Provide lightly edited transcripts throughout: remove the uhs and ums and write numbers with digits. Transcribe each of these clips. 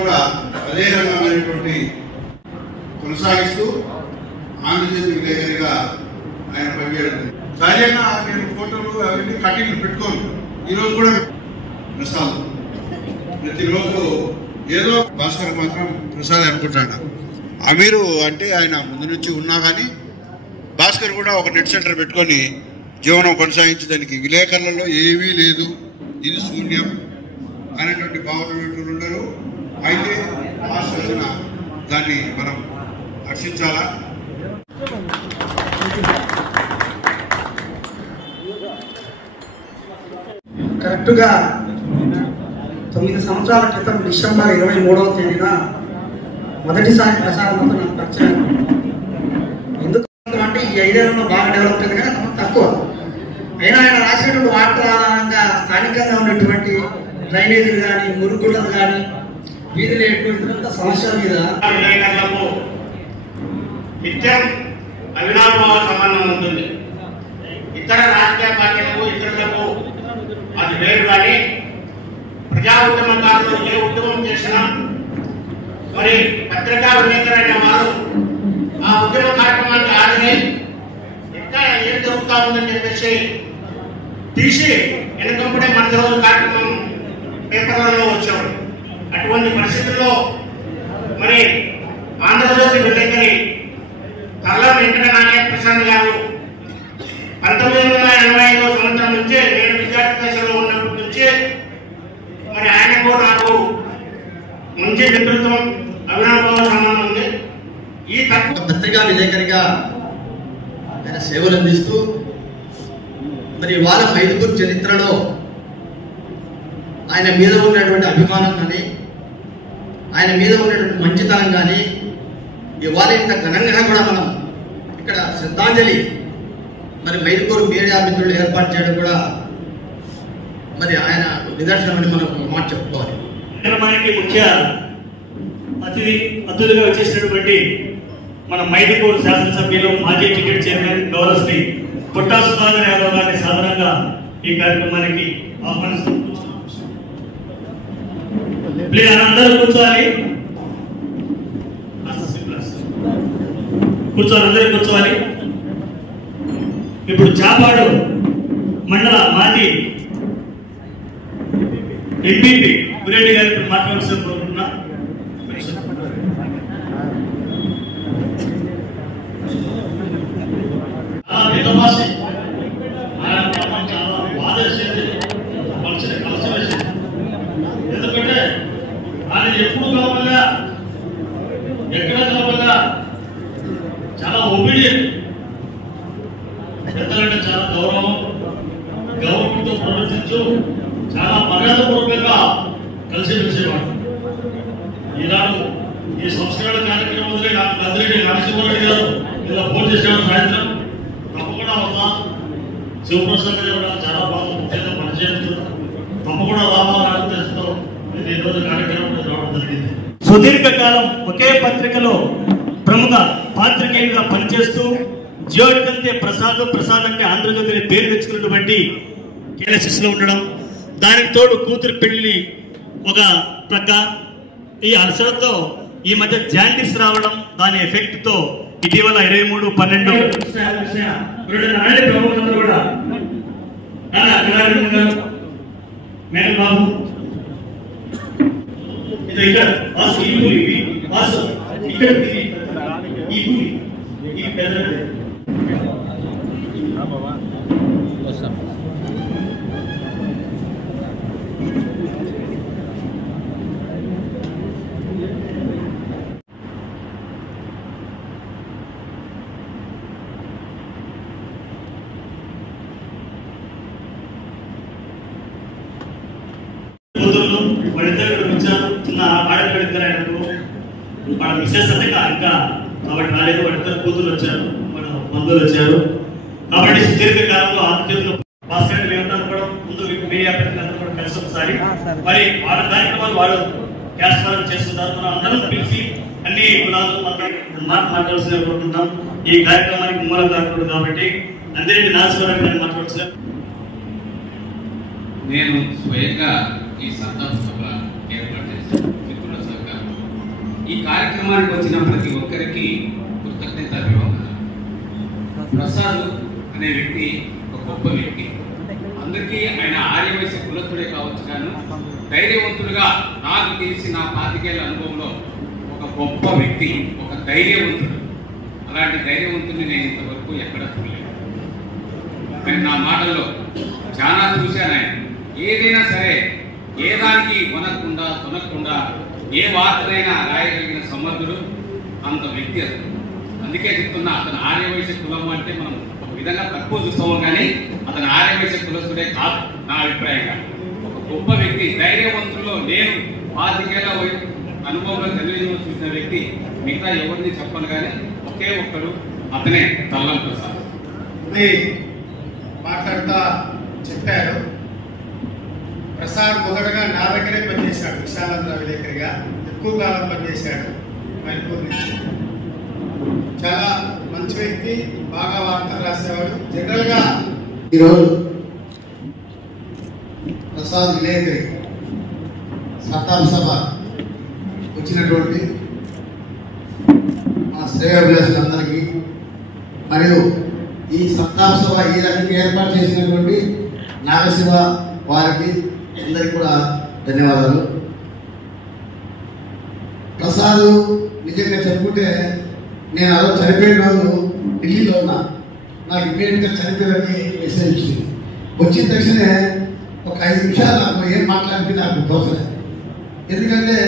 కూడా అదే రకమైనటువంటి కొనసాగిస్తూ ఆంధ్రజ్యోతి విలేకరిగా ఆయన పనిచేయడం. సహజంగా నేను ఫోటోలు అవన్నీ కటింగ్లు పెట్టుకోను. ఈరోజు కూడా ప్రసాద్ ప్రతిరోజు ఏదో భాస్కర్ మాత్రం ప్రసాద్ అనుకుంటాడు. అమీరు అంటే ఆయన ముందు నుంచి ఉన్నా కానీ భాస్కర్ కూడా ఒక నెట్ సెంటర్ పెట్టుకొని జీవనం కొనసాగించడానికి విలేకరులలో ఏమీ లేదు, ఇది శూన్యం అనేటువంటి భావన ఉండరు. అయితే ఆ సృజన దాన్ని మనం హర్షించాలా. కరెక్ట్గా 9 సంవత్సరాల క్రితం డిసెంబర్ 23వ తేదీన మొదటిసారి ప్రసాదంతో నాకు పరిచయం. ఎందుకు అంటే ఈ 5 ఏళ్లలో బాగా డెవలప్ అయింది కానీ తక్కువ. అయినా ఆయన రాసినటువంటి వార్తల ఆధారంగా స్థానికంగా ఉన్నటువంటి డ్రైనేజీలు కానీ మురుగుళ్ళలు కానీ వీధిలో ఎటువంటి సమస్యల మీద నిత్యం అవినాభావ సంబంధం ఉంటుంది. ఇతర రాజకీయ పార్టీలకు ఇతరులకు అది వేరు. కానీ ప్రజా ఉద్యమకారులు ఏ ఉద్యమం చేసినా మరి పత్రికా విలేకరైన వారు ఆ ఉద్యమ కార్యక్రమానికి ఆదరి ఎక్కడ ఏం జరుగుతా ఉందని చెప్పేసి తీసి వెనకంపడే మన రోజు కార్యక్రమం పేపర్లలో వచ్చారు. అటువంటి పరిస్థితుల్లో మరి ఆంధ్రజ్యోతి విలేకరి కల్లం వెంకట నాగేశ్వర ప్రసాద్ గారు 1985వ సంవత్సరం నుంచే నేను విద్యార్థి దశలో ఉన్నప్పటి నుంచే మరి ఆయనకు నాకు మంచి మిత్రత్వం అవినాభావ సంబంధం ఉంది. ఈ పత్రికా విలేకరిగా ఆయన సేవలు అందిస్తూ మరి వాళ్ళ మైదుగురు చరిత్రలో ఆయన మీద ఉన్నటువంటి అభిమానం కానీ ఆయన మీద ఉన్నటువంటి మంచితనం కానీ ఇవాళ ఇంత ఘనంగా కూడా మనం ఇక్కడ శ్రద్ధాంజలి మరి మైదుగురు మీడియా మిత్రులు ఏర్పాటు చేయడం కూడా మరి ఆయన నిదర్శనమని మనం మాట చెప్పుకోవాలి. మనకి ముఖ్య అతిథులుగా వచ్చేసినటువంటి మన మైదుకూరు శాసనసభ్యులు మాజీ టికెట్ చైర్మన్ గౌరవ శ్రీ పుట్టా సుధాకర్ యాదవ్ గారిని సాధారణంగా ఈ కార్యక్రమానికి ఆహ్వానిస్తున్నాం. అందరూ కూర్చోవాలి, అందరూ కూర్చోవాలి. ఇప్పుడు చాపాడు మండల మాజీ ఎంపీపీ గురెడ్డి గారి మాట్లాడాల్సిన కోరుకున్నా. ఎందుకంటే ఆయన ఎప్పుడు కావాలా ఎక్కడ కావాలా చాలా ఒబీడియంట్, పెద్దలంటే చాలా గౌరవం, గౌరవంతో ప్రవర్తించు చాలా మర్యాదపూర్వకంగా కలిసి వచ్చేవాడు. ఈనాడు ఈ సంస్కరణ కార్యక్రమం వదిలే నాకు నదిరెడ్డి నరసింహారెడ్డి గారు ఇలా ఫోన్ చేసేవాడు. సాయంత్రం తప్పకుండా వద్దాం, శివప్రసాద్ గారు కూడా చాలా బాగా ముఖ్యంగా పనిచేస్తున్నారు, తప్పకుండా రావాలని తెలుస్తూ ఈ రోజు కార్యక్రమం రావడం జరిగింది. సుదీర్ఘకాలం ఒకే పత్రికలో ప్రముఖ పాత్రికేయులుగా పనిచేస్తూ జ్యోతికంతే ప్రసాద్ అంటే ఆంధ్రజ్యోతి పేరు తెచ్చుకున్నటువంటి కేఎస్ఎస్లో ఉండడం, దానికి తోడు కూతురు పెళ్లి ఒక ప్రక్క, ఈ అలసటతో ఈ మధ్య జాండీస్ రావడం, దాని ఎఫెక్ట్ తో ఇటీవల 23/12 కూడా మేఘబాబు ఇది ఇక్కడ ఇక్కడ ఈ భూమి ఈ పెద్ద వాళ్ళిద్దరు వచ్చారు. చిన్న ఆడపిల్లలు వాళ్ళ విశేష ఇంకా కాబట్టి రాలేదు. వాళ్ళిద్దరు కూతురు వచ్చారు, వాళ్ళ బంధువులు వచ్చారు. కాబట్టి సుదీర్ఘకాలంలో ఆంధ్రజ్యోతిలో భాస్కర్ ఏమంటారు కూడా ముందు మీడియా ప్రతినిధులు కూడా కలిసి ఒకసారి మరి వాళ్ళ కార్యక్రమాలు వాళ్ళు క్యాస్పారం చేస్తున్నారు. మనం అందరం పిలిచి అన్ని కులాలు మాట్లాడాల్సిన కోరుకుంటాం. ఈ కార్యక్రమానికి మూల కాకూడదు కాబట్టి అందరికీ నాశవరాన్ని మాట్లాడాల్సిన నేను స్వయంగా ఈ సంతాప సభ ఏర్పాటు చేశాను. మిత్రుల సహకారం కార్యక్రమానికి వచ్చిన ప్రతి ఒక్కరికి కృతజ్ఞతాభివందనాలు. ప్రసాద్ అనే వ్యక్తి ఒక గొప్ప వ్యక్తి. అందరికీ ఆయన ఆర్యవైశ్య కులస్తుడే కావచ్చు, కానీ ధైర్యవంతుడుగా నాకు తెలిసి నా 25 ఏళ్ల అనుభవంలో ఒక గొప్ప వ్యక్తి, ఒక ధైర్యవంతుడు. అలాంటి ధైర్యవంతుడిని నేను ఇంతవరకు ఎక్కడ చూడలేదు. కానీ నా మాటల్లో చాలా చూశాను. ఆయన ఏదైనా సరే ఏ దానికి కొనకుండా ఏ వార్తనైనా రాయగలిగిన సమర్థుడు, అంత వ్యక్తి అతను. అందుకే చెప్తున్నా, అతను ఆర్యవైశ్య కులం అంటే మనం ఒక విధంగా తక్కువ చూస్తాము, కానీ అతను ఆర్యవైశ్య కులస్తుడే కాదు నా అభిప్రాయంగా. ఒక గొప్ప వ్యక్తి, ధైర్యవంతుల్లో నేను 25 ఏళ్ల అనుభవంలో తెలుగుదేశం చూసిన వ్యక్తి. మిగతా ఎవరిని చెప్పను, కానీ ఒకే ఒక్కడు, అతనే తల్లం ప్రసాద్. మాట్లాడుతా చెప్పారు. ప్రసాద్ మొదటగా నా దగ్గరే పనిచేశాడు, విశాలాంధ్ర విలేకరిగా ఎక్కువ కాలం పనిచేశాడు. మైపూర్ నుంచి చాలా మంచి వ్యక్తి, బాగా వార్తలు రాసేవాడు. జనరల్గా ఈరోజు ప్రసాద్ విలేకరి సతాం సభ వచ్చినటువంటి మా శ్రేయోభిలాషులందరికీ, మరియు ఈ సప్తాహ సభ ఈ రకంగా ఏర్పాటు చేసినటువంటి నాగశివ వారికి అందరికీ కూడా ధన్యవాదాలు. ప్రసాద్ నిజంగా చెప్పుకుంటే, నేను ఆ రోజు చనిపోయిన రోజు ఢిల్లీలో ఉన్నా. నాకు ఇమ్మీడియట్గా చనిపోయారని మెసేజ్ వచ్చింది. వచ్చిన తక్షణమే ఒక 5 నిమిషాలు నాకు ఏం మాట్లాడితే నాకు తోచలేదు. ఎందుకంటే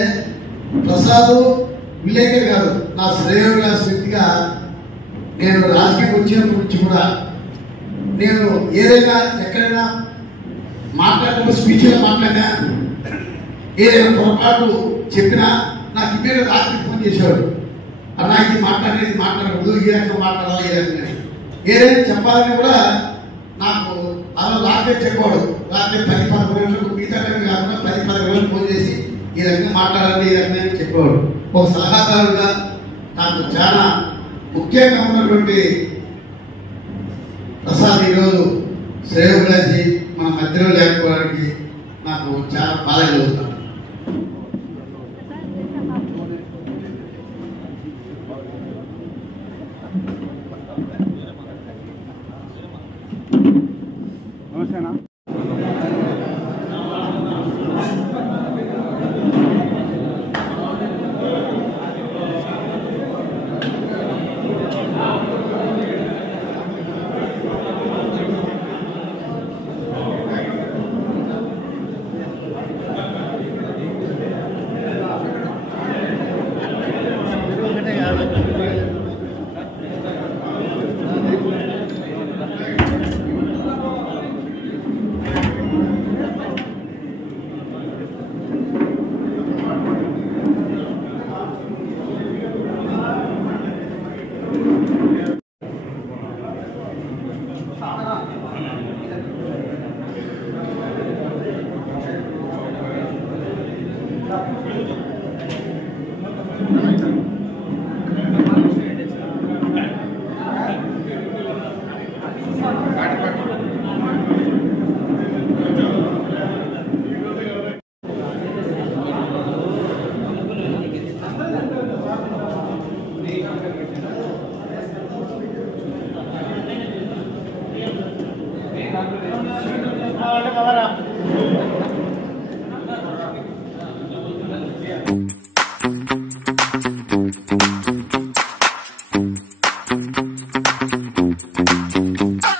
ప్రసాద్ విలేకరి కాదు, నా శ్రేయోభిలాష వ్యక్తిగా నేను రాజకీయం వచ్చినప్పటి నుంచి కూడా నేను ఏదైనా ఎక్కడైనా మాట్లాడినప్పుడు స్పీచ్లో మాట్లాడినా, ఏదైనా పొరపాటు చెప్పినా నాకు ఇమ్మీడియట్ రాత్రి ఫోన్ చేసేవాడు. అలా ఇది మాట్లాడకూడదు, ఈ రకంగా మాట్లాడాలి, ఏ రకంగా ఏదైనా చెప్పాలని కూడా నాకు అలా రాత్రి చెప్పాడు. రాత్రి 10-11 గంటలకు మిగతా టైం కాకుండా 10-11 గంటలకు ఫోన్ చేసి ఈ రకంగా మాట్లాడాలి, ఈ రకంగా చెప్పేవాడు. ఒక సలహాదారుగా నాకు చాలా ముఖ్యంగా ఉన్నటువంటి ప్రసాద్ ఈరోజు శ్రేయోభిలాషి మన మధ్యలో లేకపోవడానికి నాకు చాలా బాధ కలుగుతాను. అంటే